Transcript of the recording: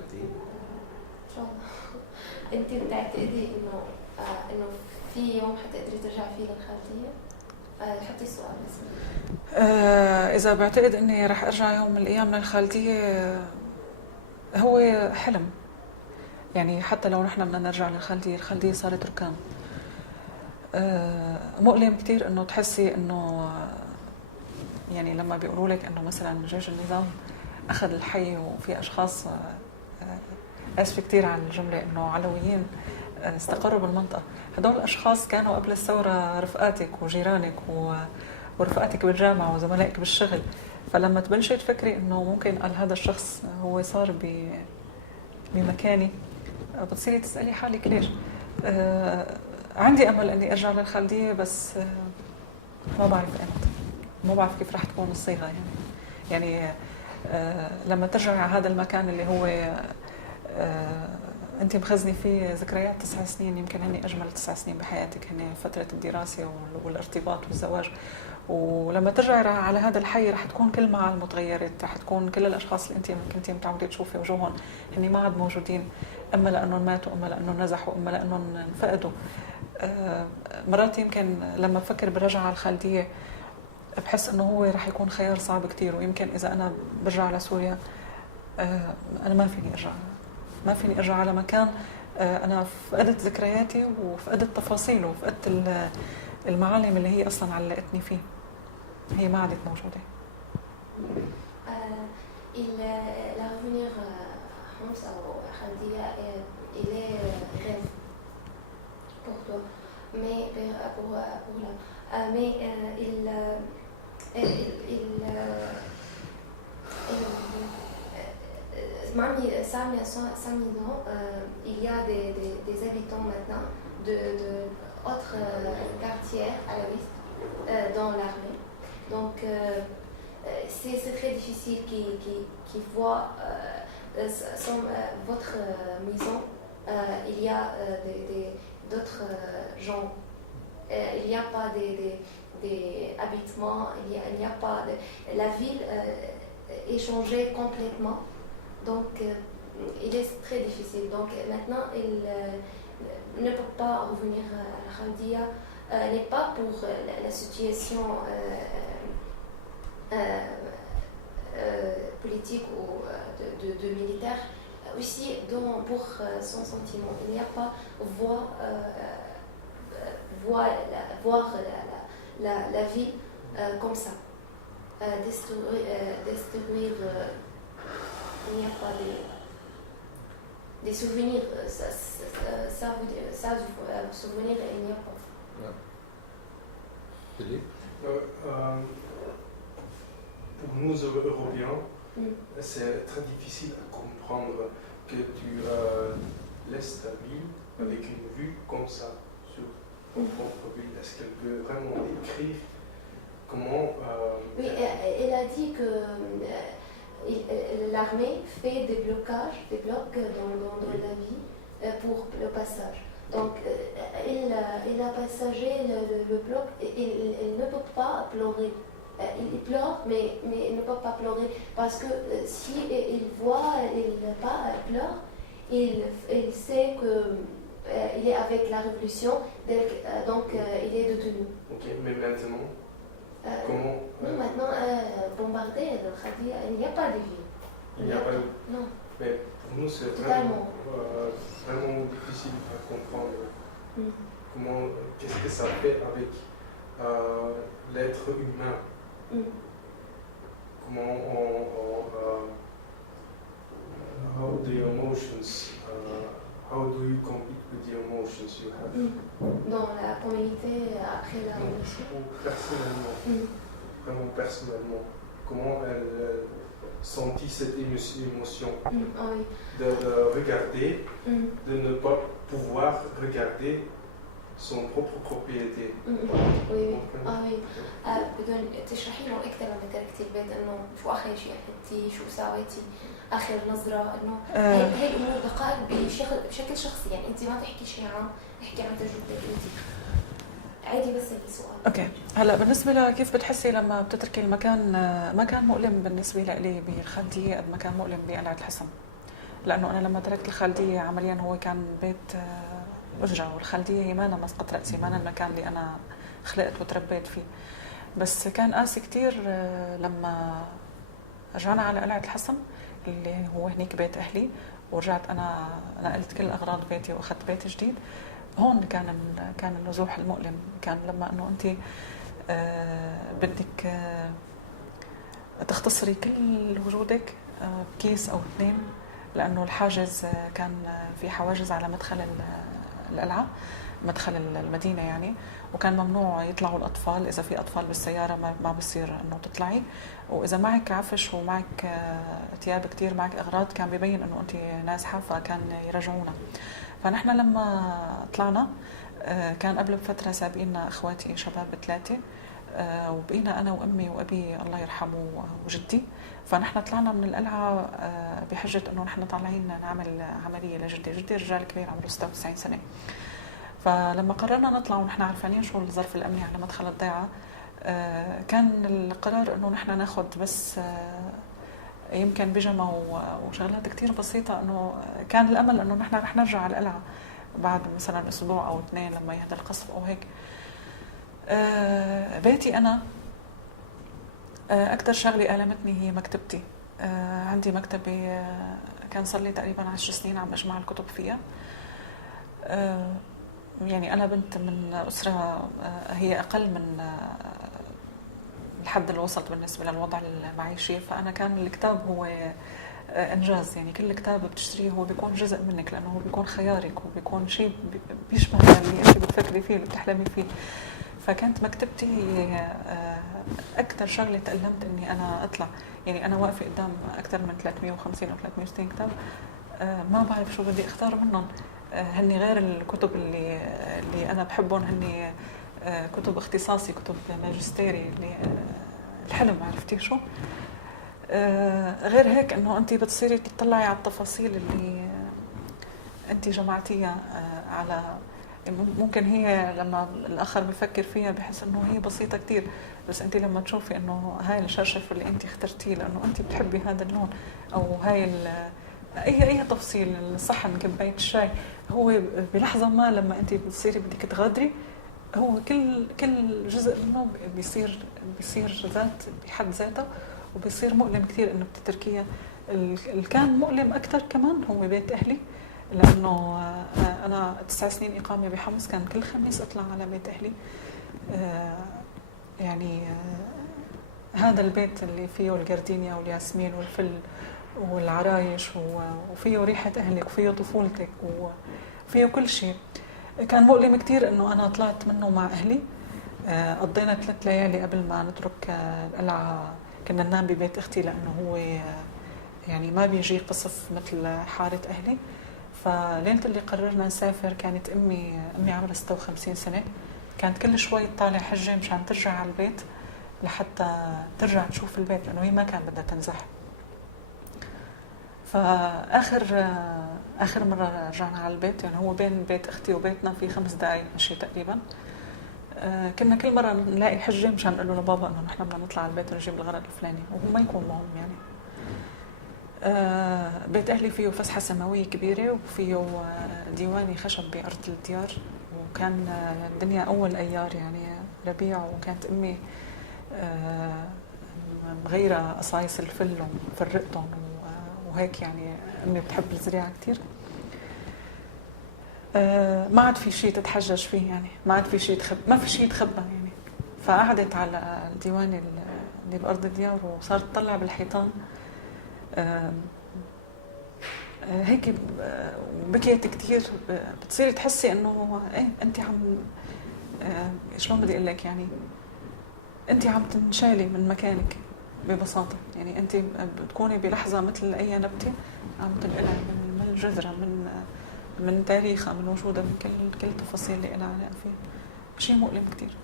الخلدية؟ ان شاء الله. انت بتعتقدي انه في يوم حتقدري ترجعي فيه للخلدية؟ حطي السؤال بس. إذا بعتقد إني رح أرجع يوم من الأيام للخلدية، هو حلم. يعني حتى لو نحن بدنا نرجع للخلدية، الخلدية صارت ركام. مؤلم كتير إنه تحسي إنه يعني لما بيقولوا لك إنه مثلا جيش النظام أخذ الحي وفي أشخاص آسفة كتير على الجملة إنه علويين استقروا بالمنطقة. هدول الأشخاص كانوا قبل الثورة رفقاتك وجيرانك ورفقاتك بالجامعة وزملائك بالشغل. فلما تبلشي تفكري إنه ممكن قال هذا الشخص هو صار بمكاني، بتصيري تسألي حالك ليش. عندي أمل إني أرجع للخلدية، بس ما بعرف إمتى، ما بعرف كيف رح تكون الصيغة. يعني لما ترجعي على هذا المكان اللي هو أنت مخزني فيه ذكريات 9 سنين، يمكن هني أجمل 9 سنين بحياتك، هني فترة الدراسة والارتباط والزواج. ولما ترجعي على هذا الحي رح تكون كل معالمه تغيرت، رح تكون كل الأشخاص اللي أنت كنتي متعودة تشوفي وجوههم هني ما عاد موجودين، إما لأنهم ماتوا، إما لأنهم نزحوا، إما لأنهم انفقدوا. مرات يمكن لما بفكر برجع على الخلدية بحس إنه هو رح يكون خيار صعب كتير. ويمكن إذا أنا برجع على سوريا أنا ما فيني أرجع على مكان أنا فقدت ذكرياتي وفقدت تفاصيله وفقدت المعالم اللي هي أصلاً علقتني فيه، هي ما عادت موجودة. La revenir à Homs ou à Khaldia, il est rêve pour toi, mais pour là, mais Sami a 100 000 ans, il y a des habitants maintenant de autres quartiers alaouistes dans l'armée. Donc c'est très difficile qu'ils voient votre maison. Il y a d'autres gens. Il n'y a pas des habitements. Il n'y a pas la ville est changée complètement. Donc il est très difficile. Donc maintenant il ne peut pas revenir à la Khaldia. N'est pas pour la situation politique ou de militaire, aussi pour son sentiment. Il n'y a pas voir la vie comme ça. Détruire, il n'y a pas des souvenirs. Ça souvenir, il n'y a pas. Philippe? Pour nous Européens, c'est très difficile à comprendre que tu laisses ta ville avec une vue comme ça sur ton propre ville. Est-ce qu'elle peut vraiment décrire comment... Oui, elle a dit que l'armée fait des blocs dans la vie pour le passage. Donc, il a passagé le bloc, il ne peut pas pleurer. Il pleure, mais il ne peut pas pleurer parce que si il voit, il pleure, il sait qu'il est avec la révolution, donc il est détenu. Ok, mais maintenant, comment Non, maintenant, bombardé, il n'y a pas de vie. Il n'y a pas de... Non. Mais pour nous, c'est vraiment difficile à comprendre. Comment, qu'est-ce que ça fait avec l'être humain? Comment how the emotions, how do you compete with the emotions you have? Dans la communauté après la révolution. Personnellement, vraiment personnellement, comment elle sentit cette émotion de regarder, de ne pas pouvoir regarder son propre propriété. Oui. بدون تشرحي له اكثر لما تركتي البيت انه شو اخر شيء حطيتي، شو سويتي، اخر نظره، انه هي الامور دقائق بشكل شخصي. يعني انت ما تحكي شيء تحكي عن تجربتك انت عادي. بس السؤال اوكي. هلا بالنسبه لكيف بتحسي لما بتتركي المكان، ما كان مؤلم بالنسبه لي بالخلديه قد ما كان مؤلم بقلعة الحصن. لانه انا لما تركت الخالديه عمليا هو كان بيت اجره، والخالديه هي مانا مسقط راسي، مانا المكان اللي انا خلقت وتربيت فيه. بس كان قاسي كتير لما رجعنا على قلعة الحصن اللي هو هنيك بيت أهلي، ورجعت أنا نقلت كل أغراض بيتي وأخذت بيت جديد. هون كان النزوح المؤلم، كان لما إنه أنت بدك تختصري كل وجودك بكيس أو اثنين، لأنه الحاجز كان في حواجز على مدخل القلعة، مدخل المدينة يعني، وكان ممنوع يطلعوا الأطفال. إذا في أطفال بالسيارة ما بصير إنه تطلعي، وإذا معك عفش ومعك ثياب كتير، معك أغراض، كان بيبين إنه أنت نازحة، فكان يرجعونا. فنحن لما طلعنا كان قبل بفترة سابقينا أخواتي شباب 3، وبقينا أنا وأمي وأبي الله يرحمه وجدي. فنحن طلعنا من القلعة بحجة إنه نحن طالعين نعمل عملية لجدي. جدي رجال كبير عمره 96 سنة. فلما قررنا نطلع ونحن عارفين شو الظرف الأمني على مدخل الضيعة، كان القرار إنه نحن ناخد بس يمكن بيجامة وشغلات كتير بسيطة. إنه كان الأمل إنه نحن رح نرجع على القلعة بعد مثلا أسبوع أو 2 لما يهدى القصف أو هيك. بيتي أنا أكتر شغلة ألمتني هي مكتبتي. عندي مكتبة كان صار لي تقريبا 10 سنين عم أجمع الكتب فيها. يعني أنا بنت من أسرة هي أقل من الحد الوسط بالنسبة للوضع المعيشي، فأنا كان الكتاب هو إنجاز. يعني كل كتاب بتشتريه هو بيكون جزء منك، لأنه هو بيكون خيارك وبيكون شيء بيشبه اللي أنت بتفكري فيه اللي بتحلمي فيه. فكانت مكتبتي هي أكثر شغلة تألمت إني أنا أطلع. يعني أنا واقفة قدام أكثر من 350 أو 360 كتاب، ما بعرف شو بدي أختار منهم. هني غير الكتب اللي أنا بحبهم، هني كتب اختصاصي، كتب ماجستيري، اللي الحلم، عرفتي شو. غير هيك إنه أنت بتصيري تطلعي على التفاصيل اللي أنت جمعتيها على ممكن هي لما الآخر بفكر فيها بحس إنه هي بسيطة كتير، بس أنت لما تشوفي إنه هاي الشرشف اللي أنت اخترتيه لأنه أنت بتحبي هذا اللون، أو هاي أي تفصيل، الصحن، كوباية الشاي، هو بلحظة ما لما أنت بتصيري بدك تغادري، هو كل جزء منه بيصير ذات بحد ذاته، وبيصير مؤلم كتير إنه بتتركيها. اللي كان مؤلم أكتر كمان هو بيت أهلي، لأنه أنا 9 سنين إقامة بحمص، كان كل خميس أطلع على بيت أهلي. يعني هذا البيت اللي فيه الجردينيا والياسمين والفل والعرايش، وفيه ريحة أهلك، وفيه طفولتك، وفيه كل شيء. كان مؤلم كتير إنه أنا طلعت منه مع أهلي. قضينا 3 ليالي قبل ما نترك القلعة، كنا ننام ببيت أختي لأنه هو يعني ما بيجي قصف مثل حارة أهلي. فليلة اللي قررنا نسافر كانت أمي عمرها 56 سنة، كانت كل شوي تطالع حجة مشان ترجع على البيت لحتى ترجع تشوف البيت، لأنه هي ما كان بدها تنزح. فآخر مرة رجعنا على البيت، يعني هو بين بيت أختي وبيتنا في 5 دقايق مشي تقريبا. كنا كل مرة نلاقي حجة مشان نقول له لبابا إنه نحن بدنا نطلع على البيت ونجيب الغرض الفلاني، وهو ما يكون مهم يعني. بيت أهلي فيه فسحة سماوية كبيرة، وفيه ديواني خشب بأرض الديار، وكان الدنيا أول أيار يعني ربيع، وكانت أمي مغيرة قصايص الفل ومفرقتهم وهيك. يعني أمي بتحب الزراعة كتير. ما عاد في شيء تتحجج فيه، يعني ما عاد في شيء ما في شيء يتخبى يعني. فقعدت على الديواني اللي بأرض الديار، وصارت تطلع بالحيطان هيك، بكيت كتير. بتصيري تحسي انه ايه انت عم شلون بدي اقول لك، يعني انت عم تنشالي من مكانك ببساطه. يعني انت بتكوني بلحظه مثل اي نبته عم تنقلع من الجذره، من تاريخها، من وجودها، من كل تفاصيل اللي لها علاقه فيها. شيء مؤلم كتير.